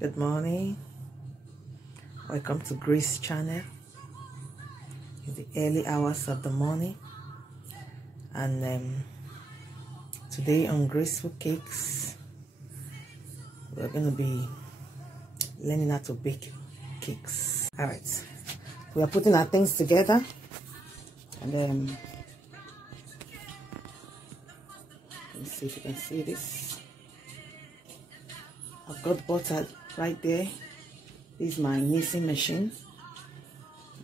Good morning, welcome to Grace channel. In the early hours of the morning, and today on Graceful Cakes we're going to be learning how to bake cakes. All right, we are putting our things together, and let's see if you can see this. I've got butter right there. This is my mixing machine,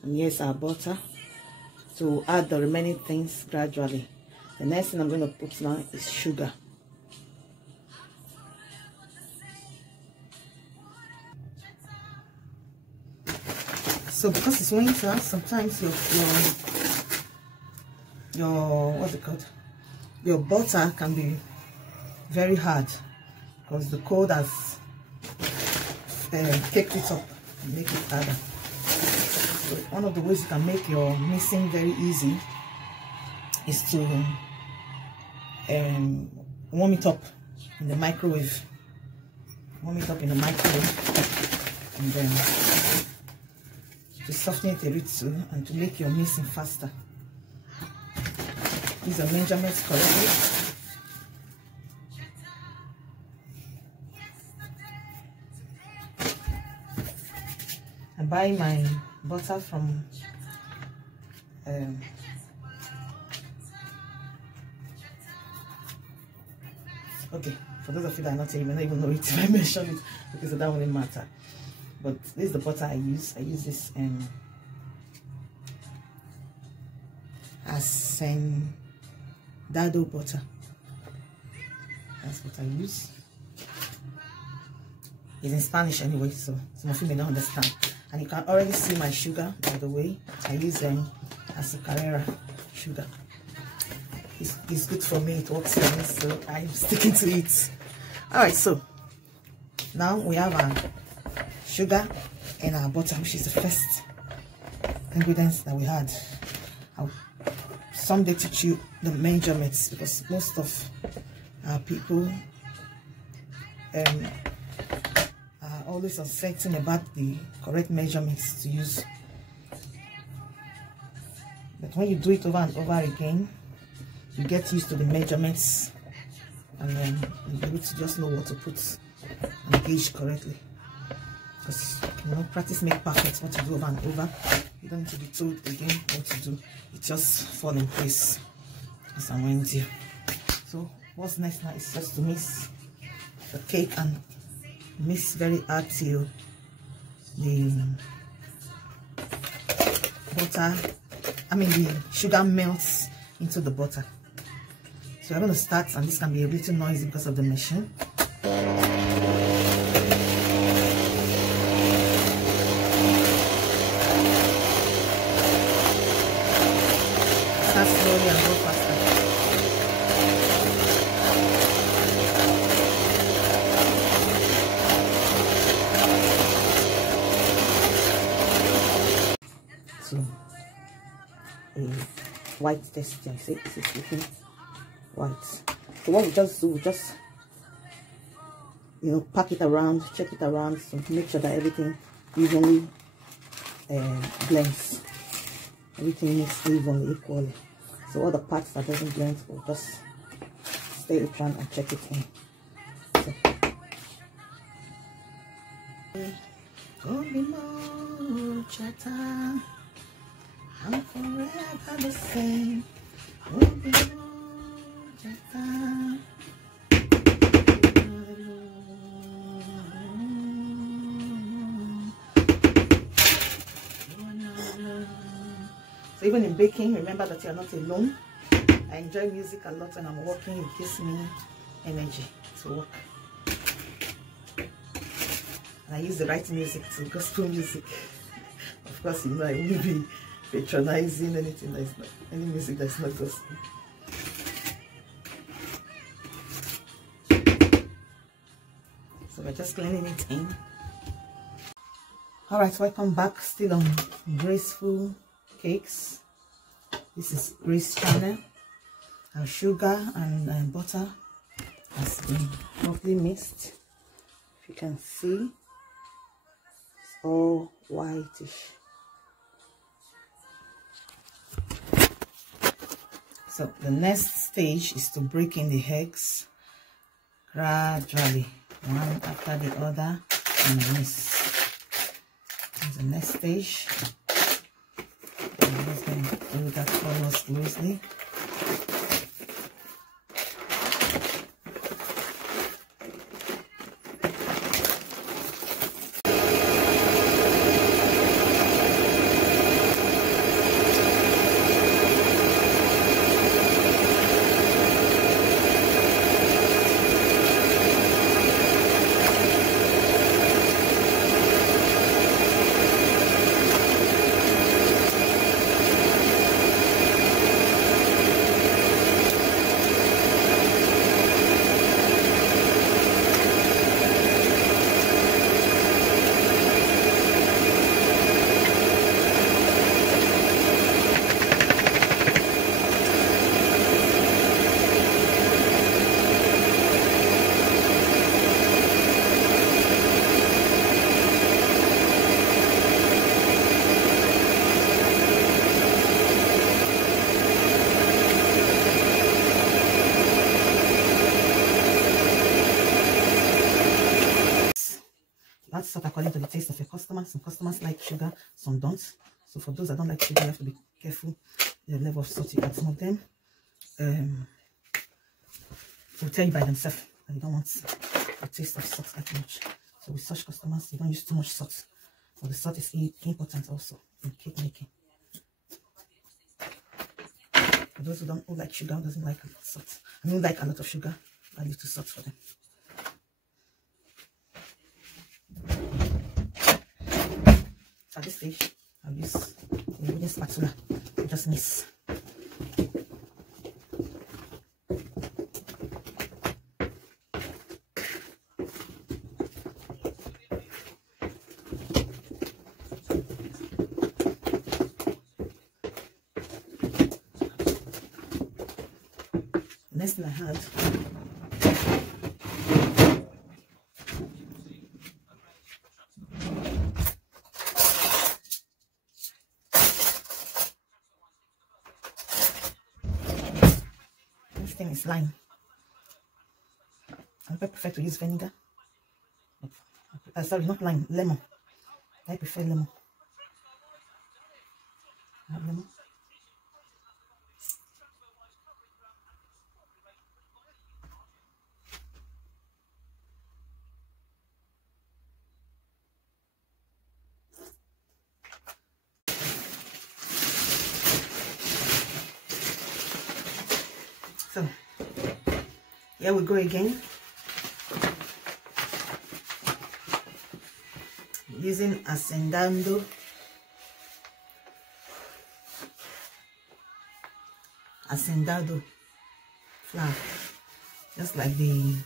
and here's our butter to add the remaining things gradually. The next thing I'm going to put now is sugar. So because it's winter, sometimes your what's it called, your butter can be very hard because the cold has caked it up and make it harder. So one of the ways you can make your mixing very easy is to warm it up in the microwave. Warm it up in the microwave, and then to soften it a little and to make your mixing faster. These are measurements correctly. I buy my butter from okay, for those of you that are not here, you may not even know it if I mention it, because that wouldn't matter. But this is the butter I use. I use this Dado butter. That's what I use. It's in Spanish anyway, so some of you may not understand. And you can already see my sugar, by the way. I use azucarera sugar. It's good for me, it works for me, so I'm sticking to it. Alright, so now we have our sugar and our butter, which is the first ingredients that we had. I'll someday teach you the measurements, because most of our people are always uncertain about the correct measurements to use. But when you do it over and over again, you get used to the measurements, and then you'll be able to just know what to put and gauge correctly. Because, you know, practice makes perfect. What you do over and over, you don't need to be told again what to do. It just falls in place as I went here. So what's next now is just to mix the cake and mix very hard till the the sugar melts into the butter. So I'm going to start, and this can be a little noisy because of the machine. Start slowly and go faster. So a white texture, see, it's looking white. So what we just do, just pack it around, check it around, so make sure that everything evenly blends. Everything mixed evenly, equally. So all the parts that doesn't blend, we'll just stay it around and check it in. So. I'm forever the same. So even in baking, remember that you are not alone. I enjoy music a lot when I'm working. It gives me energy to work. And I use the right music to gospel music. Of course, I won't be patronizing anything that is not, any music that's not gospel. So we're just blending it in. Alright, welcome back. Still on Graceful Cakes. This is Grace channel. Our sugar and butter has been properly mixed. If you can see, all whitish. So the next stage is to break in the eggs gradually, one after the other, and mix. That's the next stage. I'm just going to do that follows closely. That's salt according to the taste of your customers. Some customers like sugar, some don't. So for those that don't like sugar, you have to be careful the level of salt you add. Some of them will tell you by themselves that they don't want the taste of salt that much. So with such customers, you don't use too much salt. But the salt is important also in cake making. For those who don't like sugar, doesn't like salt, I don't like a lot of sugar, add little salt for them. So at this stage, I'll use a wooden spatula to just mix. The next thing I had is lime. I prefer to use vinegar. Sorry, not lime, lemon. I prefer lemon. Lemon. So here we go again, using hacendado flour, just like the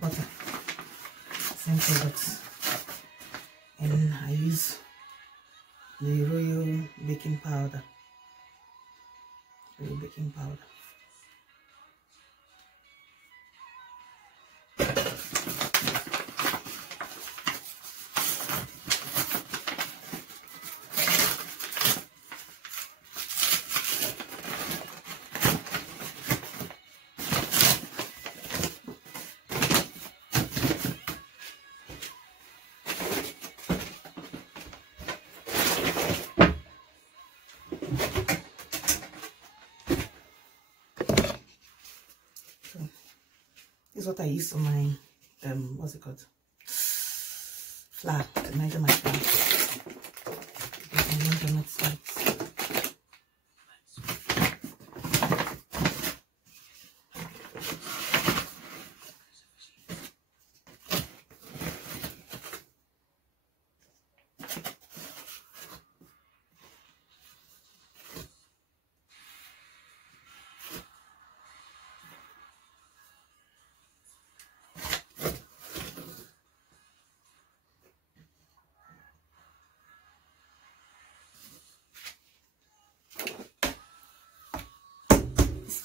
butter, same product. And I use the royal baking powder. This is what I use on my what's it called, flour, to measure my flour.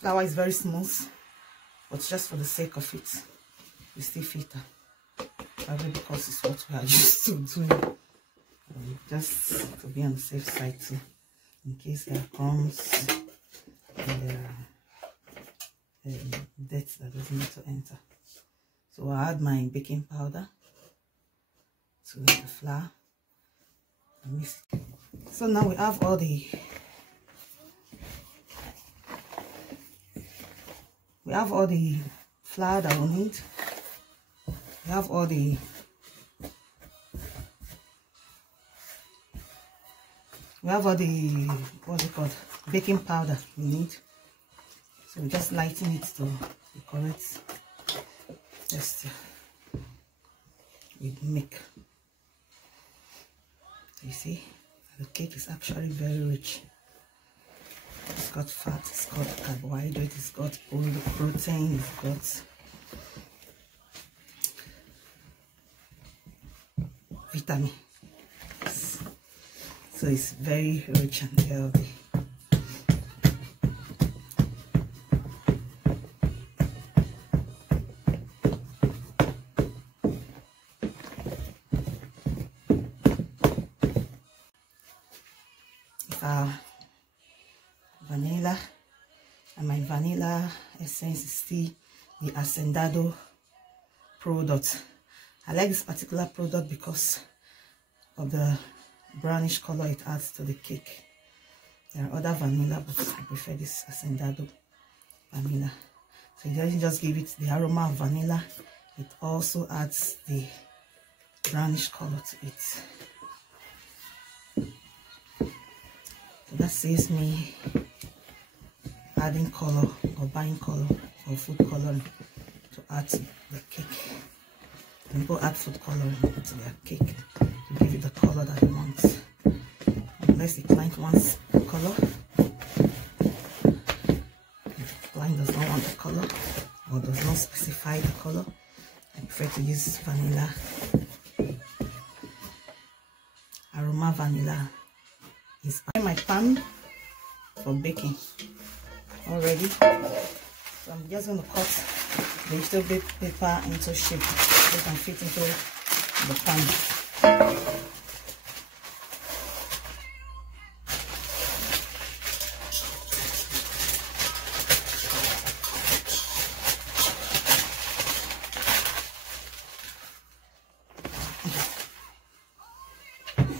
Flour is very smooth, but just for the sake of it, we still filter. probably because it's what we are used to doing. Just to be on the safe side too, in case there are crumbs and there are dirt that doesn't need to enter. So I add my baking powder to the flour and mix it. So now we have all the flour that we need. We have all the what's it called, baking powder we need. So we just lighten it to the correct texture with milk. You see, the cake is actually very rich. It's got fat, it's got carbohydrate, it's got protein, it's got vitamin. So it's very rich and healthy. Vanilla, and my vanilla essence is still the Hacendado product. I like this particular product because of the brownish color it adds to the cake. There are other vanilla, but I prefer this Hacendado vanilla. So it doesn't just give it the aroma of vanilla, it also adds the brownish color to it. So that saves me adding color or buying color or food coloring to add to the cake. People add food coloring to their cake to give it the color that they want. Unless the client wants color, if the client does not want the color or does not specify the color, I prefer to use vanilla, aroma vanilla. Is my pan for baking already. So I'm just going to cut the vegetable paper into shape so it can fit into the pan.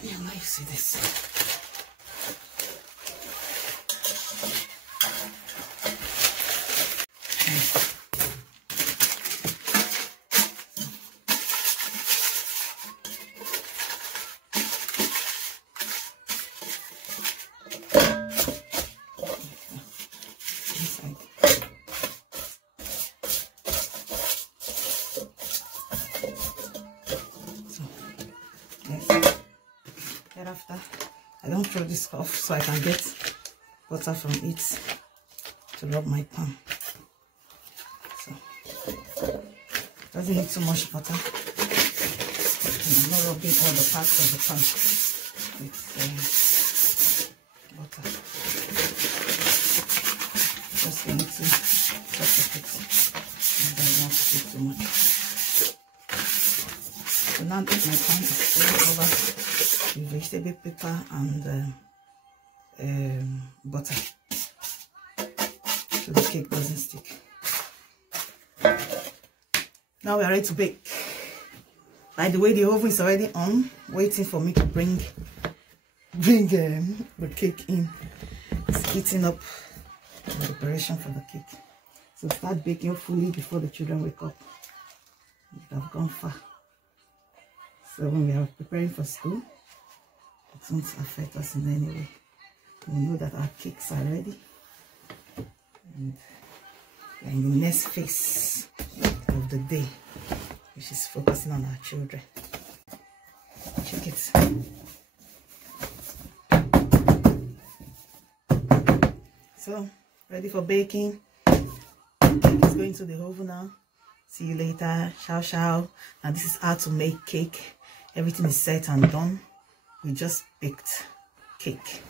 Yeah, now you see this. Thereafter, I don't throw this off so I can get butter from it to rub my pan. So, doesn't need too much butter. I'm not rubbing all the parts of the pan with butter. Just a little touch of it. I don't want to put too much. So now that my pan is fully over with vegetable paper and butter, so the cake doesn't stick. Now we are ready to bake. By the way, the oven is already on, waiting for me to bring the cake in. It's heating up the preparation for the cake. So start baking fully before the children wake up. They have gone far. So when we are preparing for school, it won't affect us in any way. We know that our cakes are ready. And we are in the next phase of the day, which is focusing on our children. Check it. So, ready for baking. Cake is going to the oven now. See you later. Ciao, ciao. Now this is how to make cake. Everything is set and done. We just baked cake.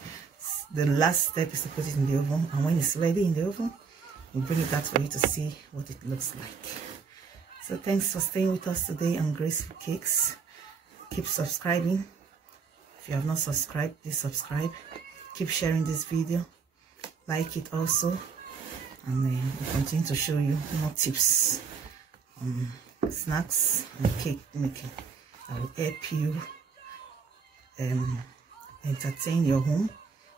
The last step is to put it in the oven, and when it's ready in the oven, we'll bring it out for you to see what it looks like. So thanks for staying with us today on Graceful Cakes. Keep subscribing. If you have not subscribed, please subscribe. Keep sharing this video. Like it also. And we'll continue to show you more tips on snacks and cake making that will help you entertain your home,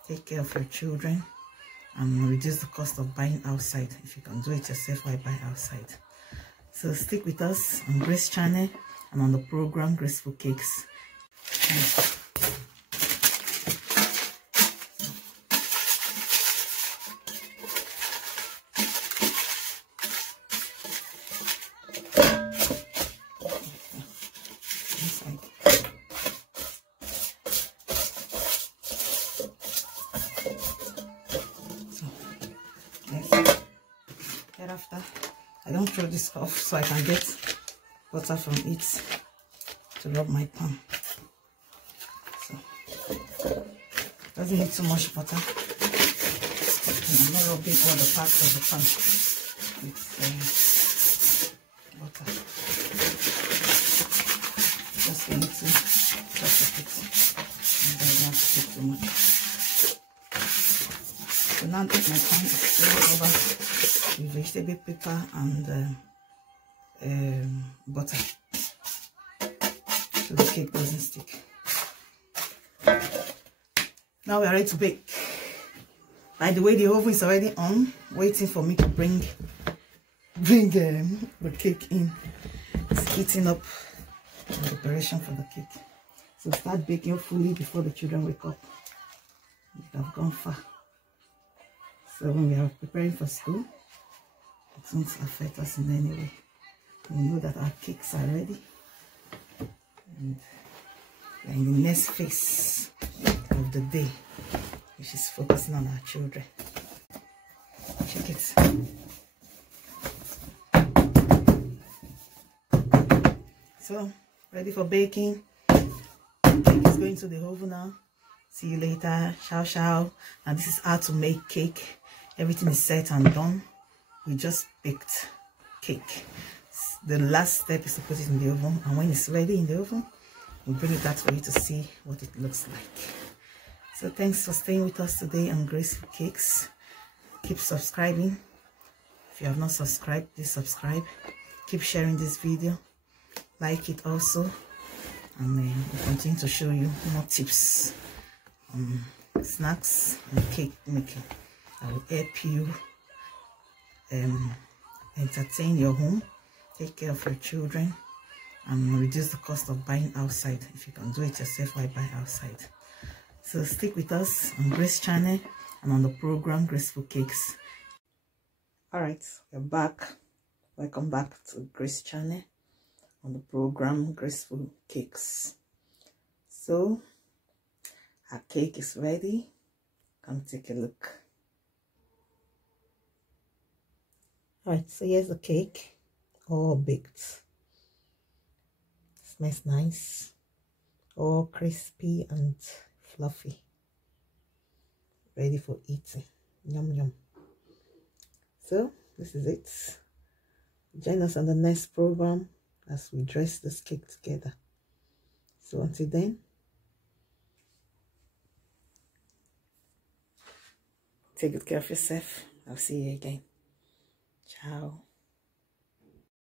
take care of your children, and reduce the cost of buying outside. If you can do it yourself, why buy outside? So stick with us on Grace channel and on the program Graceful Cakes. Thereafter, I don't throw this off so I can get butter from it to rub my pan. So, doesn't need too much butter. And I'm not rubbing all the parts of the pan with butter. Just a little, just a bit, and then not to put too much. So now that my pan is still over with vegetable paper and butter, so the cake doesn't stick. Now we are ready to bake. By the way, the oven is already on, waiting for me to bring the cake in. It's heating up in preparation for the cake. So start baking fully before the children wake up. We have gone far. So when we are preparing for school, it won't affect us in any way. We know that our cakes are ready. And we are in the next phase of the day, which is focusing on our children. Check it. So, ready for baking. Cake is going to the oven now. See you later. Ciao, ciao. And this is how to make cake. Everything is set and done. We just baked cake. The last step is to put it in the oven, and when it's ready in the oven, we'll bring it out for you to see what it looks like. So thanks for staying with us today on Graceful Cakes. Keep subscribing. If you have not subscribed, please subscribe. Keep sharing this video. Like it also, and we'll continue to show you more tips on snacks and cake making that will help you entertain your home, take care of your children, and reduce the cost of buying outside. If you can do it yourself, why buy outside? So stick with us on Grace channel and on the program Graceful Cakes. Alright, we're back. Welcome back to Grace channel on the program Graceful Cakes. So our cake is ready. Come take a look. Alright, so here's the cake, all baked. Smells nice, all crispy and fluffy, ready for eating. Yum yum. So this is it. Join us on the next program as we dress this cake together. So until then, take good care of yourself. I'll see you again. Ciao.